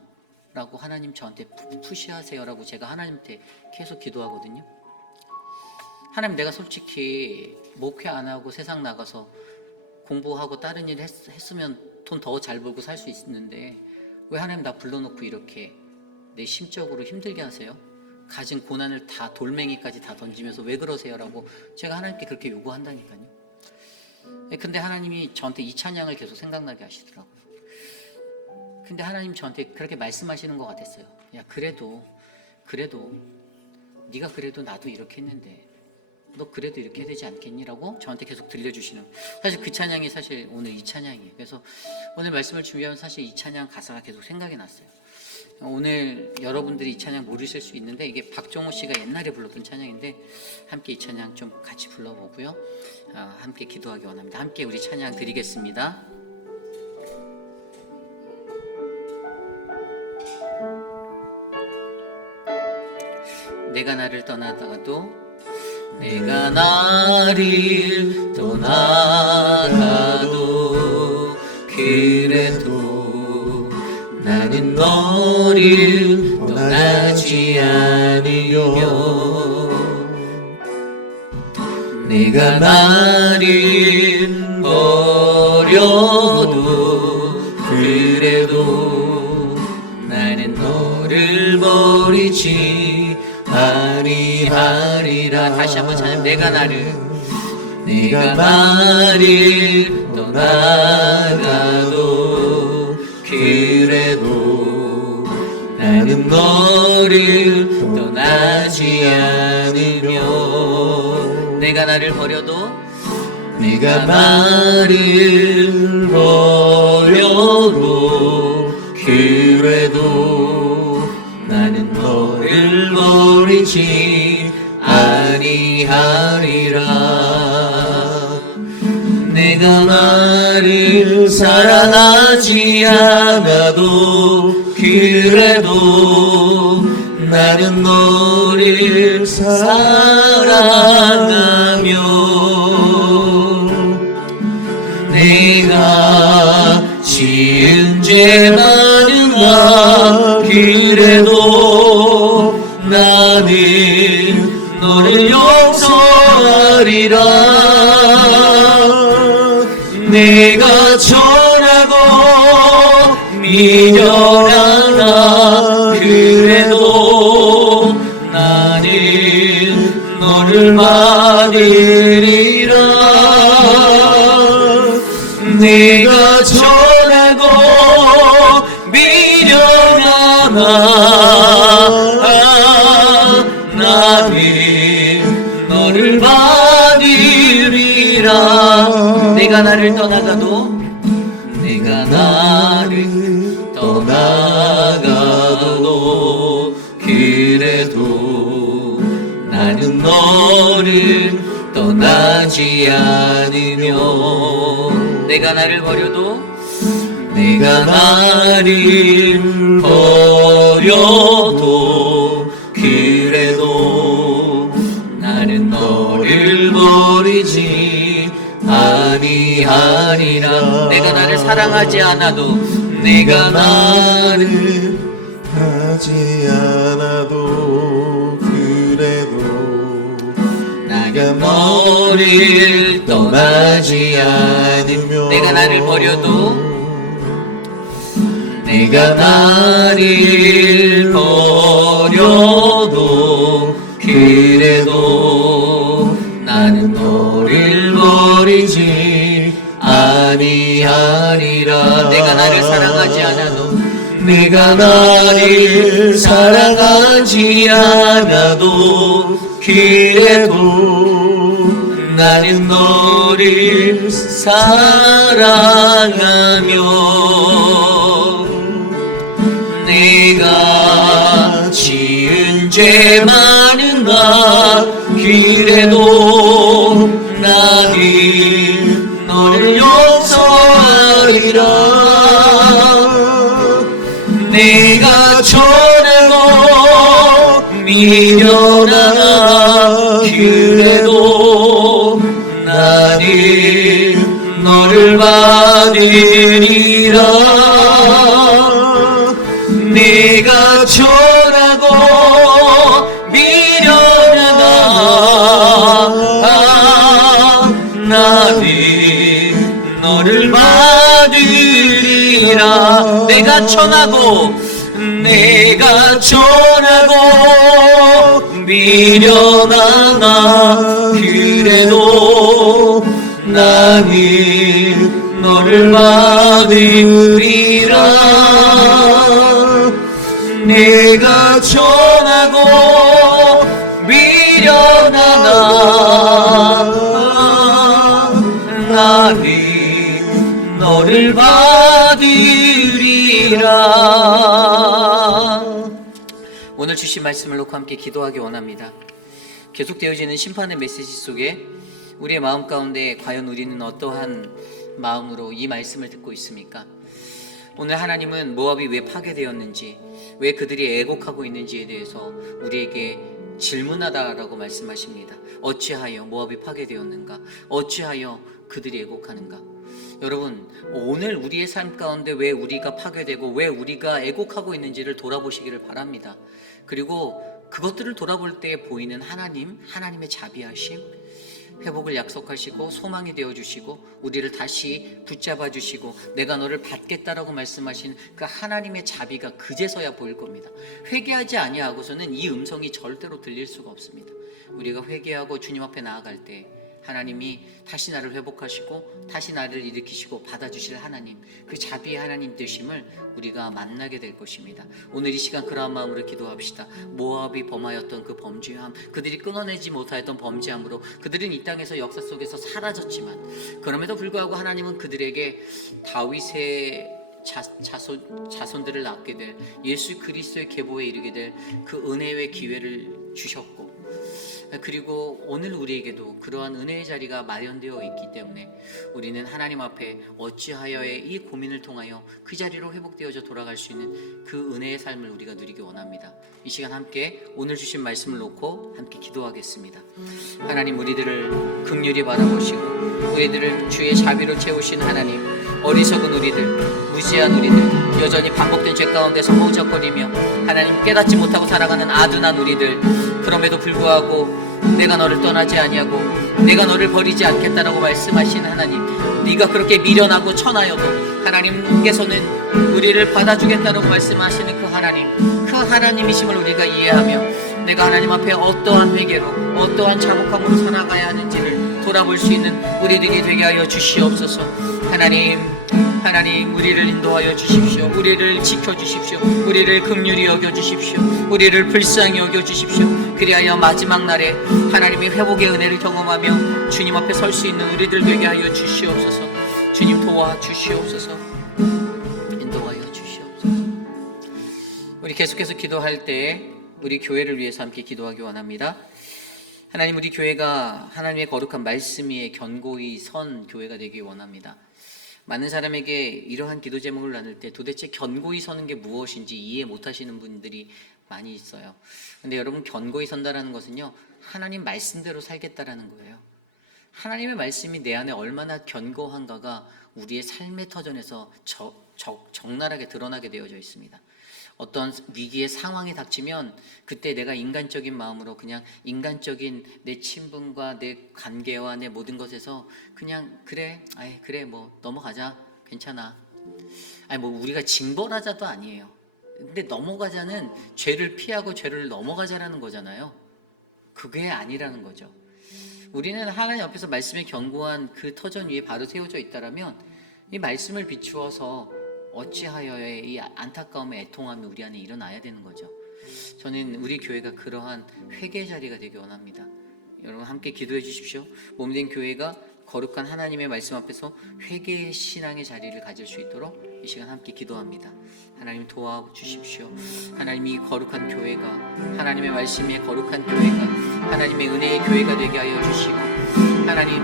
라고 하나님 저한테 푸시하세요 라고 제가 하나님한테 계속 기도하거든요. 하나님, 내가 솔직히 목회 안 하고 세상 나가서 공부하고 다른 일 했으면 돈 더 잘 벌고 살 수 있는데 왜 하나님 나 불러놓고 이렇게 내 심적으로 힘들게 하세요? 가진 고난을 다 돌멩이까지 다 던지면서 왜 그러세요? 라고 제가 하나님께 그렇게 요구한다니까요. 근데 하나님이 저한테 이 찬양을 계속 생각나게 하시더라고요. 근데 하나님 저한테 그렇게 말씀하시는 것 같았어요. 야, 그래도 네가 그래도 나도 이렇게 했는데 너 그래도 이렇게 해야 되지 않겠니? 라고 저한테 계속 들려주시는, 사실 그 찬양이 사실 오늘 이 찬양이에요. 그래서 오늘 말씀을 준비하면 사실 이 찬양 가사가 계속 생각이 났어요. 오늘 여러분들이 이 찬양 모르실 수 있는데 이게 박정호 씨가 옛날에 불렀던 찬양인데 함께 이 찬양 좀 같이 불러보고요, 함께 기도하기 원합니다. 함께 우리 찬양 드리겠습니다. 내가 나를 떠나다가도, 내가 나를 떠나가도 그래도 나는 너를 떠나지 않으며, 내가 나를 버려도 그래도 나는 너를 버리지 아니하리라. 다시 한번 찬양. 내가 나를 떠나가도 그래도 나는 너를 떠나지 않으며, 내가 나를 버려도 그래도 나는 너를 버리지 아니하리라. 내가 나를 사랑하지 않아도 그래도 나는 너를 사랑하며, 내가 지은 죄 많은가 그래도 나는 너를 용서하리라. 내가 전하고 미련하나 그래도 나는 너를 받으리라. 내가 전하고 미련하나 나는 너를 받으리라. 내가 나를 떠나가도 그래도 나는 너를 떠나지 않으며, 내가 나를 버려도 그래도 나는 너를 버리지 아니하리라. 내가 나를 사랑하지 않아도, 내가 나를 하지 않아도 그래도 내가 너를 떠나지 않으며, 내가 나를 버려도 그래도 나는 너를 버리지 아니하리라. 내가 나를 사랑하지 않아도, 내가 나를 사랑하지 않아도 그래도 나는 너를 사랑하며 내가 지은 죄 많은 나 그래도 나는 너를 용서하리라. 내가 전하고 미련하나 그래도 나는 너를 받으리라. 내가 전하고 미련하나 나는 너를 받으리라. 내가 전하고 미련하나 그래도 나는 너를 받으리라. 내가 전하고 미련하나 나는 너를 받으리라. 오늘 주신 말씀을 놓고 함께 기도하기 원합니다. 계속되어지는 심판의 메시지 속에 우리의 마음 가운데 과연 우리는 어떠한 마음으로 이 말씀을 듣고 있습니까? 오늘 하나님은 모압이 왜 파괴되었는지, 왜 그들이 애곡하고 있는지에 대해서 우리에게 질문하다라고 말씀하십니다. 어찌하여 모압이 파괴되었는가? 어찌하여 그들이 애곡하는가? 여러분, 오늘 우리의 삶 가운데 왜 우리가 파괴되고 왜 우리가 애곡하고 있는지를 돌아보시기를 바랍니다. 그리고 그것들을 돌아볼 때 보이는 하나님의 자비하심, 회복을 약속하시고 소망이 되어주시고 우리를 다시 붙잡아 주시고 내가 너를 받겠다라고 말씀하신 그 하나님의 자비가 그제서야 보일 겁니다. 회개하지 아니하고서는 이 음성이 절대로 들릴 수가 없습니다. 우리가 회개하고 주님 앞에 나아갈 때 하나님이 다시 나를 회복하시고 다시 나를 일으키시고 받아주실 하나님, 그 자비의 하나님 되심을 우리가 만나게 될 것입니다. 오늘 이 시간 그러한 마음으로 기도합시다. 모압이 범하였던 그 범죄함, 그들이 끊어내지 못하였던 범죄함으로 그들은 이 땅에서 역사 속에서 사라졌지만 그럼에도 불구하고 하나님은 그들에게 다윗의 자손들을 낳게 될 예수 그리스도의 계보에 이르게 될 그 은혜의 기회를 주셨고, 그리고 오늘 우리에게도 그러한 은혜의 자리가 마련되어 있기 때문에 우리는 하나님 앞에 어찌하여의 이 고민을 통하여 그 자리로 회복되어져 돌아갈 수 있는 그 은혜의 삶을 우리가 누리기 원합니다. 이 시간 함께 오늘 주신 말씀을 놓고 함께 기도하겠습니다. 하나님, 우리들을 긍휼히 바라보시고 우리들을 주의 자비로 채우신 하나님, 어리석은 우리들, 무지한 우리들, 여전히 반복된 죄 가운데서 허우적거리며 하나님 깨닫지 못하고 살아가는 아둔한 우리들, 그럼에도 불구하고 내가 너를 떠나지 아니하고 내가 너를 버리지 않겠다라고 말씀하신 하나님, 네가 그렇게 미련하고 천하여도 하나님께서는 우리를 받아주겠다라고 말씀하시는 그 하나님이심을 우리가 이해하며 내가 하나님 앞에 어떠한 회개로 어떠한 자복함으로 살아가야 하는지를 돌아볼 수 있는 우리들이 되게 하여 주시옵소서. 하나님, 우리를 인도하여 주십시오. 우리를 지켜주십시오. 우리를 긍휼히 여겨주십시오. 우리를 불쌍히 여겨주십시오. 그리하여 마지막 날에 하나님의 회복의 은혜를 경험하며 주님 앞에 설 수 있는 우리들 되게 하여 주시옵소서. 주님 도와주시옵소서. 인도하여 주시옵소서. 우리 계속해서 기도할 때 우리 교회를 위해서 함께 기도하기 원합니다. 하나님, 우리 교회가 하나님의 거룩한 말씀 위에 견고히 선 교회가 되기 원합니다. 많은 사람에게 이러한 기도 제목을 나눌 때 도대체 견고히 서는 게 무엇인지 이해 못하시는 분들이 많이 있어요. 근데 여러분, 견고히 선다라는 것은요, 하나님 말씀대로 살겠다라는 거예요. 하나님의 말씀이 내 안에 얼마나 견고한가가 우리의 삶의 터전에서 적나라하게 드러나게 되어져 있습니다. 어떤 위기의 상황이 닥치면 그때 내가 인간적인 마음으로 그냥 인간적인 내 친분과 내 관계와 내 모든 것에서 그냥 그래 뭐 넘어가자, 괜찮아. 뭐 우리가 징벌하자도 아니에요. 근데 넘어가자는 죄를 피하고 죄를 넘어가자라는 거잖아요. 그게 아니라는 거죠. 우리는 하나님 앞에서 말씀의 견고한 그 터전 위에 바로 세워져 있다라면 이 말씀을 비추어서 어찌하여의 이 안타까움의 애통함이 우리 안에 일어나야 되는 거죠. 저는 우리 교회가 그러한 회개 자리가 되기 원합니다. 여러분 함께 기도해 주십시오. 몸된 교회가 거룩한 하나님의 말씀 앞에서 회개의 신앙의 자리를 가질 수 있도록 이 시간 함께 기도합니다. 하나님 도와주십시오. 하나님 이 거룩한 교회가 하나님의 말씀의 거룩한 교회가 하나님의 은혜의 교회가 되게 하여 주시고 하나님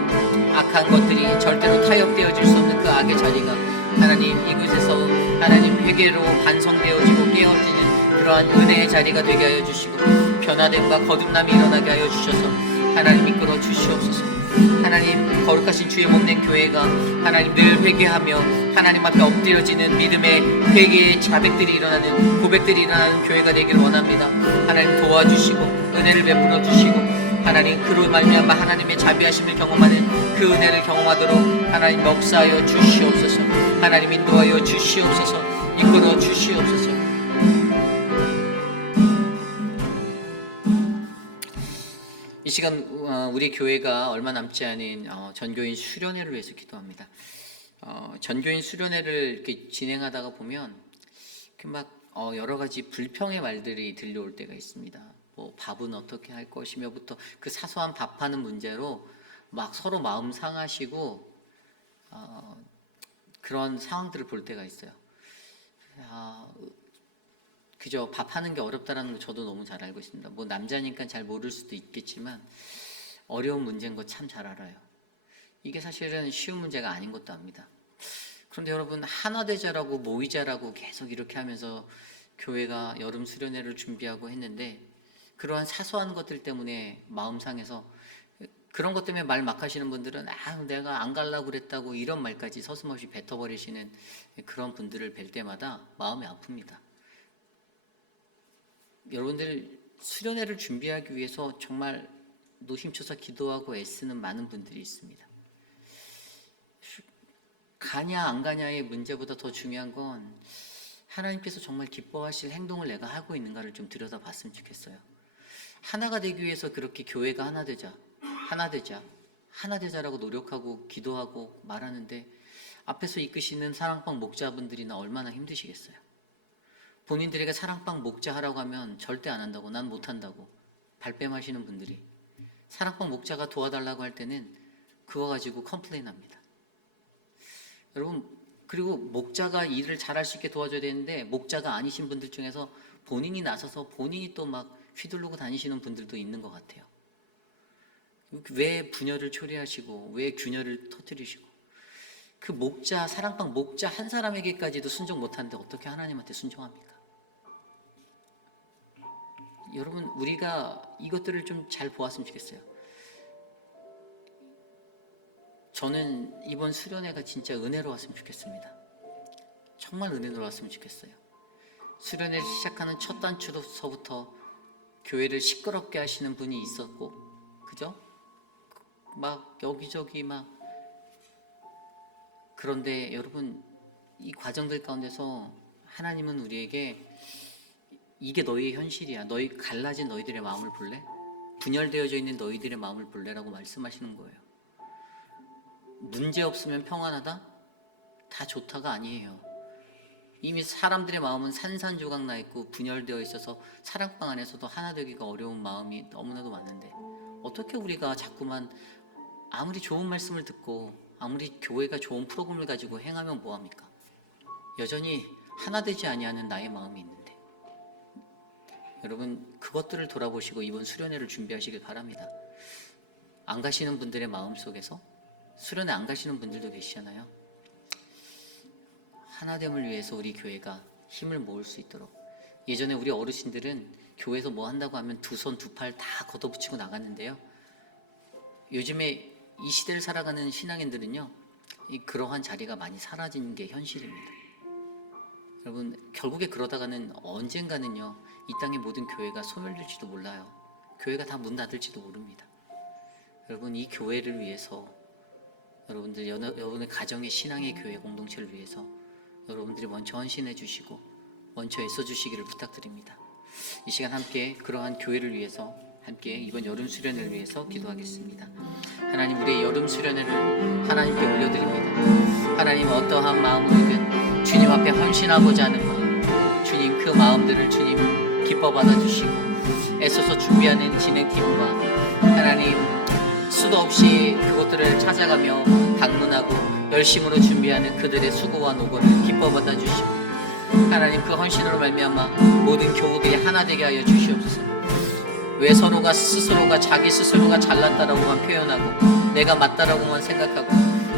악한 것들이 절대로 타협되어질 수 없는 그 악의 자리가 하나님 이곳에서 하나님 회개로 반성되어지고 깨어지는 그러한 은혜의 자리가 되게 하여 주시고 변화됨과 거듭남이 일어나게 하여 주셔서 하나님 이끌어 주시옵소서. 하나님 거룩하신 주의 몸된 교회가 하나님 늘 회개하며 하나님 앞에 엎드려지는 믿음의 회개의 자백들이 일어나는 고백들이 일어나는 교회가 되기를 원합니다. 하나님 도와주시고 은혜를 베풀어 주시고 하나님 그로 말미암아 하나님의 자비하심을 경험하는 그 은혜를 경험하도록 하나님 역사하여 주시옵소서. 하나님 인도하여 주시옵소서. 이끌어 주시옵소서. 이 시간 우리 교회가 얼마 남지 않은 전교인 수련회를 위해서 기도합니다. 전교인 수련회를 이렇게 진행하다가 보면 막 여러 가지 불평의 말들이 들려올 때가 있습니다. 뭐 밥은 어떻게 할 것이며부터 그 사소한 밥하는 문제로 막 서로 마음 상하시고 그런 상황들을 볼 때가 있어요. 그저 밥하는 게 어렵다라는 거 저도 너무 잘 알고 있습니다. 뭐 남자니까 잘 모를 수도 있겠지만 어려운 문제인 거 참 잘 알아요. 이게 사실은 쉬운 문제가 아닌 것도 압니다. 그런데 여러분 하나되자라고 모이자라고 계속 이렇게 하면서 교회가 여름 수련회를 준비하고 했는데 그러한 사소한 것들 때문에 마음 상해서 그런 것 때문에 말 막 하시는 분들은 내가 안 가려고 그랬다고 이런 말까지 서슴없이 뱉어버리시는 그런 분들을 뵐 때마다 마음이 아픕니다. 여러분들 수련회를 준비하기 위해서 정말 노심초사 기도하고 애쓰는 많은 분들이 있습니다. 가냐 안 가냐의 문제보다 더 중요한 건 하나님께서 정말 기뻐하실 행동을 내가 하고 있는가를 좀 들여다봤으면 좋겠어요. 하나가 되기 위해서 그렇게 교회가 하나되자라고 노력하고 기도하고 말하는데 앞에서 이끄시는 사랑방 목자분들이나 얼마나 힘드시겠어요. 본인들에게 사랑방 목자 하라고 하면 절대 안 한다고, 난 못한다고 발뺌하시는 분들이 사랑방 목자가 도와달라고 할 때는 그거 가지고 컴플레인합니다. 여러분 그리고 목자가 일을 잘할 수 있게 도와줘야 되는데 목자가 아니신 분들 중에서 본인이 나서서 본인이 또 막 휘두르고 다니시는 분들도 있는 것 같아요. 왜 분열을 초래하시고 왜 균열을 터뜨리시고 그 목자, 사랑방 목자 한 사람에게까지도 순종 못하는데 어떻게 하나님한테 순종합니까? 여러분 우리가 이것들을 좀 잘 보았으면 좋겠어요. 저는 이번 수련회가 진짜 은혜로웠으면 좋겠습니다. 정말 은혜로웠으면 좋겠어요. 수련회를 시작하는 첫 단추로서부터 교회를 시끄럽게 하시는 분이 있었고, 그죠? 막 여기저기 막 그런데 여러분 이 과정들 가운데서 하나님은 우리에게 이게 너희의 현실이야. 너희 갈라진 너희들의 마음을 볼래? 분열되어져 있는 너희들의 마음을 볼래라고 말씀하시는 거예요. 문제 없으면 평안하다? 다 좋다가 아니에요. 이미 사람들의 마음은 산산조각 나 있고 분열되어 있어서 사랑방 안에서도 하나 되기가 어려운 마음이 너무나도 많은데 어떻게 우리가 자꾸만 아무리 좋은 말씀을 듣고 아무리 교회가 좋은 프로그램을 가지고 행하면 뭐합니까? 여전히 하나 되지 아니하는 나의 마음이 있는데 여러분 그것들을 돌아보시고 이번 수련회를 준비하시길 바랍니다. 안 가시는 분들의 마음속에서 수련회 안 가시는 분들도 계시잖아요. 하나됨을 위해서 우리 교회가 힘을 모을 수 있도록 예전에 우리 어르신들은 교회에서 뭐 한다고 하면 두 손 두 팔 다 걷어붙이고 나갔는데요. 요즘에 이 시대를 살아가는 신앙인들은요 그러한 자리가 많이 사라진 게 현실입니다. 여러분 결국에 그러다가는 언젠가는요 이 땅의 모든 교회가 소멸될지도 몰라요. 교회가 다 문 닫을지도 모릅니다. 여러분 이 교회를 위해서 여러분들 여러분의 가정의 신앙의 교회 공동체를 위해서 여러분들이 먼저 헌신해 주시고 먼저 애써 주시기를 부탁드립니다. 이 시간 함께 그러한 교회를 위해서 함께 이번 여름 수련회를 위해서 기도하겠습니다. 하나님 우리의 여름 수련회를 하나님께 올려드립니다. 하나님 어떠한 마음으로든 주님 앞에 헌신하고자 하는 마음 주님 그 마음들을 주님 기뻐 받아주시고 애써서 준비하는 진행팀과 하나님 수도 없이 그곳들을 찾아가며 방문하고 열심으로 준비하는 그들의 수고와 노고를 기뻐 받아주시고 하나님 그 헌신으로 말미암아 모든 교우들이 하나 되게 하여 주시옵소서. 왜 서로가 스스로가 자기 스스로가 잘났다라고만 표현하고 내가 맞다라고만 생각하고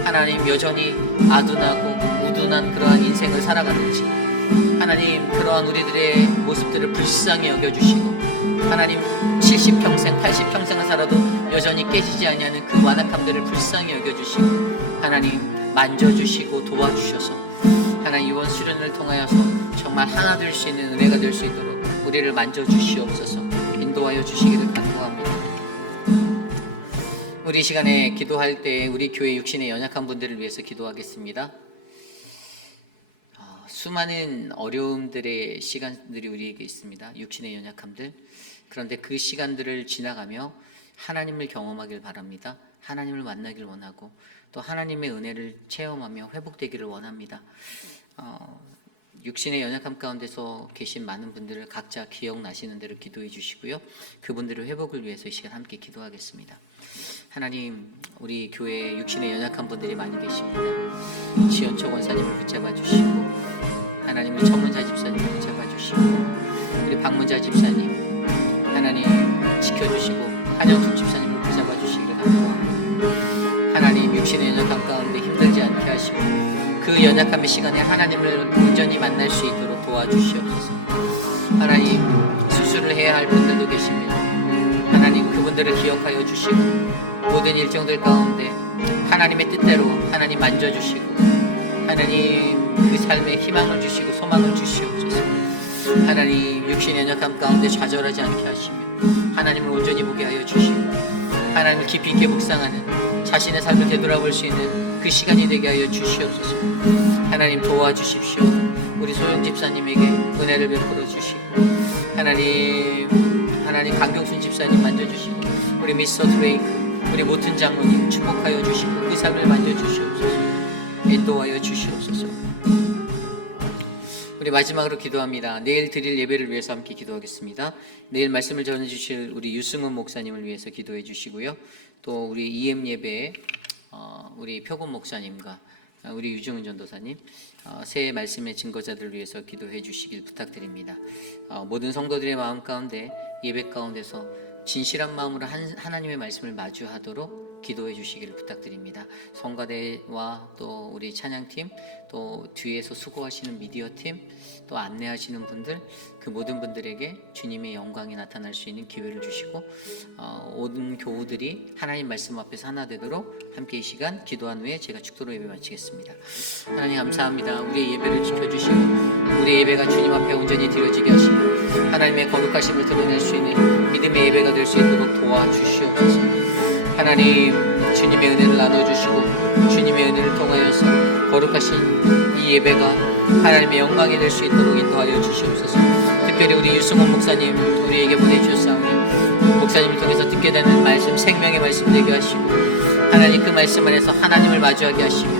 하나님 여전히 아둔하고 우둔한 그러한 인생을 살아가는지 하나님 그러한 우리들의 모습들을 불쌍히 여겨주시고 하나님 70평생 80평생을 살아도 여전히 깨지지 아니하는 그 완악함들을 불쌍히 여겨주시고 하나님 만져주시고 도와주셔서 하나님 이번 수련을 통하여서 정말 하나 될 수 있는 은혜가 될 수 있도록 우리를 만져주시옵소서. 인도하여 주시기를 간구합니다. 우리 시간에 기도할 때 우리 교회 육신의 연약한 분들을 위해서 기도하겠습니다. 수많은 어려움들의 시간들이 우리에게 있습니다. 육신의 연약함들. 그런데 그 시간들을 지나가며 하나님을 경험하길 바랍니다. 하나님을 만나길 원하고 또 하나님의 은혜를 체험하며 회복되기를 원합니다. 육신의 연약함 가운데서 계신 많은 분들을 각자 기억나시는 대로 기도해 주시고요. 그분들의 회복을 위해서 이 시간 함께 기도하겠습니다. 하나님, 우리 교회에 육신의 연약한 분들이 많이 계십니다. 지연초 권사님을 붙잡아 주시고 하나님 우리 천문자 집사님을 붙잡아 주시고 우리 박문자 집사님 하나님 지켜주시고 한영숙 집사님을 붙잡아 주시기를 간구합니다. 하나님 육신의 연약함 가운데 힘들지 않게 하시고 그 연약함의 시간에 하나님을 온전히 만날 수 있도록 도와주시옵소서. 하나님 수술을 해야 할 분들도 계십니다. 하나님 그분들을 기억하여 주시고 모든 일정들 가운데 하나님의 뜻대로 하나님 만져주시고 하나님 그 삶에 희망을 주시고 소망을 주시옵소서. 하나님 육신의 연약함 가운데 좌절하지 않게 하시며 하나님을 온전히 보게 하여 주시고 하나님을 깊이 있게 묵상하는 자신의 삶을 되돌아볼 수 있는 그 시간이 되게 하여 주시옵소서. 하나님 도와주십시오. 우리 소영 집사님에게 은혜를 베풀어 주시고 하나님 강경순 집사님 만져주시고 우리 미스터 드레이크 우리 모튼 장로님 축복하여 주시고 그 삶을 만져주시옵소서. 인도하여 주시옵소서. 우리 마지막으로 기도합니다. 내일 드릴 예배를 위해서 함께 기도하겠습니다. 내일 말씀을 전해주실 우리 유승훈 목사님을 위해서 기도해 주시고요. 또 우리 EM 예배에 우리 표곤 목사님과 우리 유중훈 전도사님 새해 말씀의 증거자들을 위해서 기도해 주시길 부탁드립니다. 모든 성도들의 마음 가운데 예배 가운데서 진실한 마음으로 하나님의 말씀을 마주하도록 기도해 주시기를 부탁드립니다. 성가대와 또 우리 찬양팀 또 뒤에서 수고하시는 미디어팀 또 안내하시는 분들 그 모든 분들에게 주님의 영광이 나타날 수 있는 기회를 주시고 모든 교우들이 하나님 말씀 앞에서 하나 되도록 함께 이 시간 기도한 후에 제가 축도로 예배 마치겠습니다. 하나님 감사합니다. 우리의 예배를 지켜주시고 우리의 예배가 주님 앞에 온전히 드려지게 하시고 하나님의 거룩하심을 드러낼 수 있는 믿음의 예배가 될 수 있도록 도와주시옵소서. 하나님 주님의 은혜를 나눠주시고 주님의 은혜를 통하여서 거룩하신 이 예배가 하나님의 영광이 될 수 있도록 인도하여 주시옵소서. 특별히 우리 유승훈 목사님 우리에게 보내주셨사오니 목사님을 통해서 듣게 되는 말씀 생명의 말씀 되게 하시고 하나님 그 말씀 안에서 하나님을 마주하게 하시며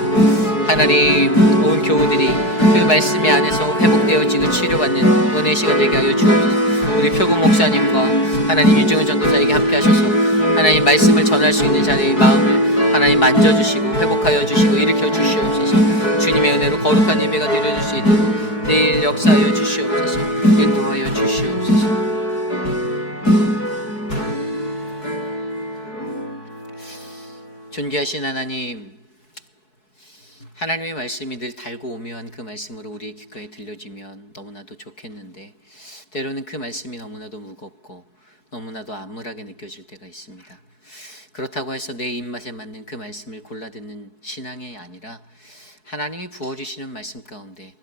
하나님 온 교우들이 그 말씀 안에서 회복되어지고 치료받는 은혜의 시간 되게 하여 주옵소서. 우리 표고 목사님과 하나님 유정은 전도사에게 함께 하셔서 하나님 말씀을 전할 수 있는 자들의 마음을 하나님 만져주시고 회복하여 주시고 일으켜 주시옵소서. 주님의 은혜로 거룩한 예배가 되어질 수 있도록 내일 역사하여 주시옵소서. 인도하여 주시옵소서. 존귀하신 하나님, 하나님의 말씀이 늘 달고 오묘한 그 말씀으로 우리의 귓가에 들려지면 너무나도 좋겠는데 때로는 그 말씀이 너무나도 무겁고 너무나도 암울하게 느껴질 때가 있습니다. 그렇다고 해서 내 입맛에 맞는 그 말씀을 골라 듣는 신앙이 아니라 하나님이 부어주시는 말씀 가운데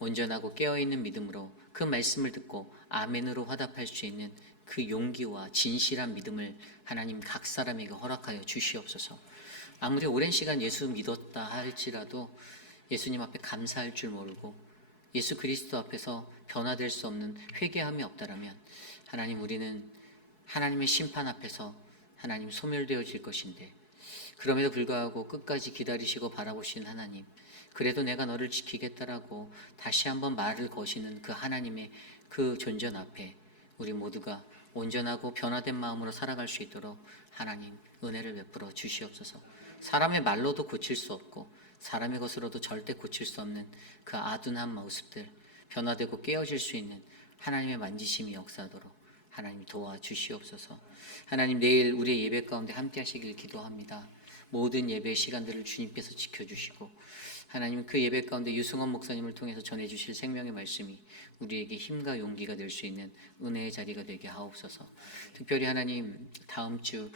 온전하고 깨어있는 믿음으로 그 말씀을 듣고 아멘으로 화답할 수 있는 그 용기와 진실한 믿음을 하나님 각 사람에게 허락하여 주시옵소서. 아무리 오랜 시간 예수 믿었다 할지라도 예수님 앞에 감사할 줄 모르고 예수 그리스도 앞에서 변화될 수 없는 회개함이 없다라면 하나님 우리는 하나님의 심판 앞에서 하나님 소멸되어질 것인데 그럼에도 불구하고 끝까지 기다리시고 바라보신 하나님 그래도 내가 너를 지키겠다라고 다시 한번 말을 거시는 그 하나님의 그 존전 앞에 우리 모두가 온전하고 변화된 마음으로 살아갈 수 있도록 하나님 은혜를 베풀어 주시옵소서. 사람의 말로도 고칠 수 없고 사람의 것으로도 절대 고칠 수 없는 그 아둔한 모습들, 변화되고 깨어질 수 있는 하나님의 만지심이 역사하도록 하나님 도와주시옵소서. 하나님 내일 우리의 예배 가운데 함께 하시길 기도합니다. 모든 예배 시간들을 주님께서 지켜주시고 하나님 그 예배 가운데 유승원 목사님을 통해서 전해주실 생명의 말씀이 우리에게 힘과 용기가 될 수 있는 은혜의 자리가 되게 하옵소서. 특별히 하나님 다음 주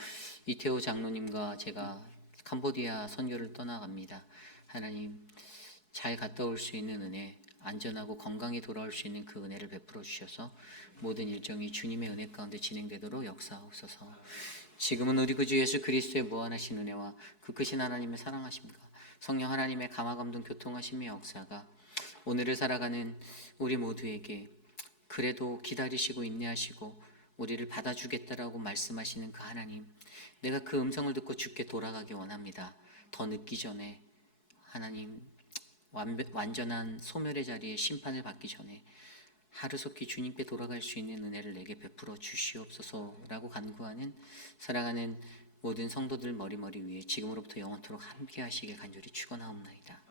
이태호 장로님과 제가 캄보디아 선교를 떠나갑니다. 하나님 잘 갔다 올 수 있는 은혜, 안전하고 건강히 돌아올 수 있는 그 은혜를 베풀어 주셔서 모든 일정이 주님의 은혜 가운데 진행되도록 역사하옵소서. 지금은 우리 구주 예수 그리스도의 무한하신 은혜와 그 크신 하나님의 사랑하심과 성령 하나님의 감화감동 교통하심의 역사가 오늘을 살아가는 우리 모두에게 그래도 기다리시고 인내하시고 우리를 받아주겠다라고 말씀하시는 그 하나님, 내가 그 음성을 듣고 주께 돌아가기 원합니다. 더 늦기 전에 하나님 완전한 소멸의 자리에 심판을 받기 전에 하루속히 주님께 돌아갈 수 있는 은혜를 내게 베풀어 주시옵소서라고 간구하는 사랑하는 모든 성도들 머리머리 위에 지금으로부터 영원토록 함께 하시길 간절히 축원하옵나이다.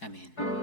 아멘.